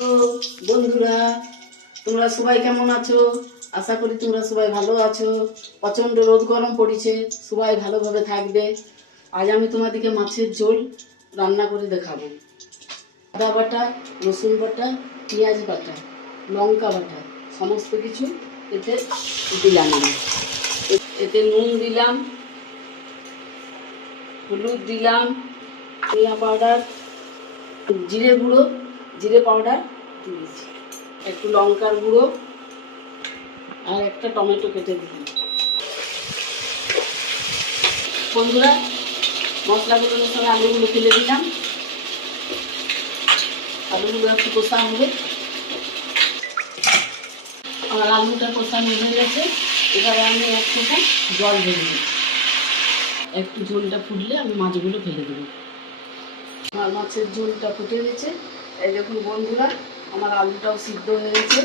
তো বন্ধুরা, তোমরা সবাই কেমন আছো? আশা করি তোমরা সবাই ভালো আছো। প্রচণ্ড রোদ গরম পড়েছে, সবাই ভালোভাবে থাকবে। আজ আমি তোমাদেরকে মাছের ঝোল রান্না করে দেখাবো। আদা বাটা, রসুন বাটা, পেঁয়াজ বাটা, লঙ্কা বাটা সমস্ত কিছু এতে দিলাম। আমি এতে নুন দিলাম, হলুদ দিলাম, ধনিয়া পাউডার, জিরে গুঁড়ো, জিরে পাউডার দিয়েছি, একটু লঙ্কার গুঁড়ো আর একটা টমেটো কেটে দিলাম। বন্ধুরা, মশলাগুলোর সঙ্গে আলুগুলো ফেলে দিলাম। আলুগুলো একটু কষা হবে। আমার আলুটা কষানো হয়ে গেছে। এবারে আমি এক ফোঁটা জল দিয়ে দেবো। একটু ঝোলটা ফুটলে আমি মাছগুলো ফেলে দেবো। আমার মাছের ঝোলটা ফুটে গেছে। এই দেখুন বন্ধুরা, আমার আলুটাও সিদ্ধ হয়ে গেছে।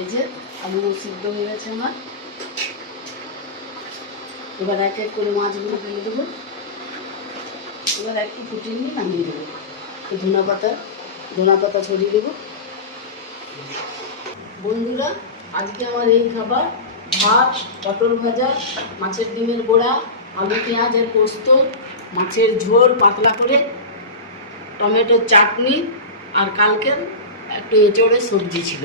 এই যে আলুও সিদ্ধ হয়ে গেছে আমার। এবার এক এক করে মাছগুলো ফেলে দেবো। এবার একটু ফুটিয়ে নিয়ে নামিয়ে দেবো। ধনা পাতা ছড়িয়ে দেবো। বন্ধুরা, আজকে আমার এই খাবার: ভাত, পটল ভাজা, মাছের ডিমের বড়া, আলু পেঁয়াজ আর পোস্ত, মাছের ঝোল পাতলা করে, টমেটোর চাটনি, আর কালকের একটু এঁচড়ের সবজি ছিল।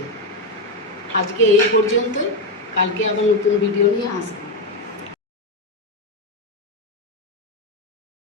আজকে এই পর্যন্ত। কালকে আবার নতুন ভিডিও নিয়ে আসবো।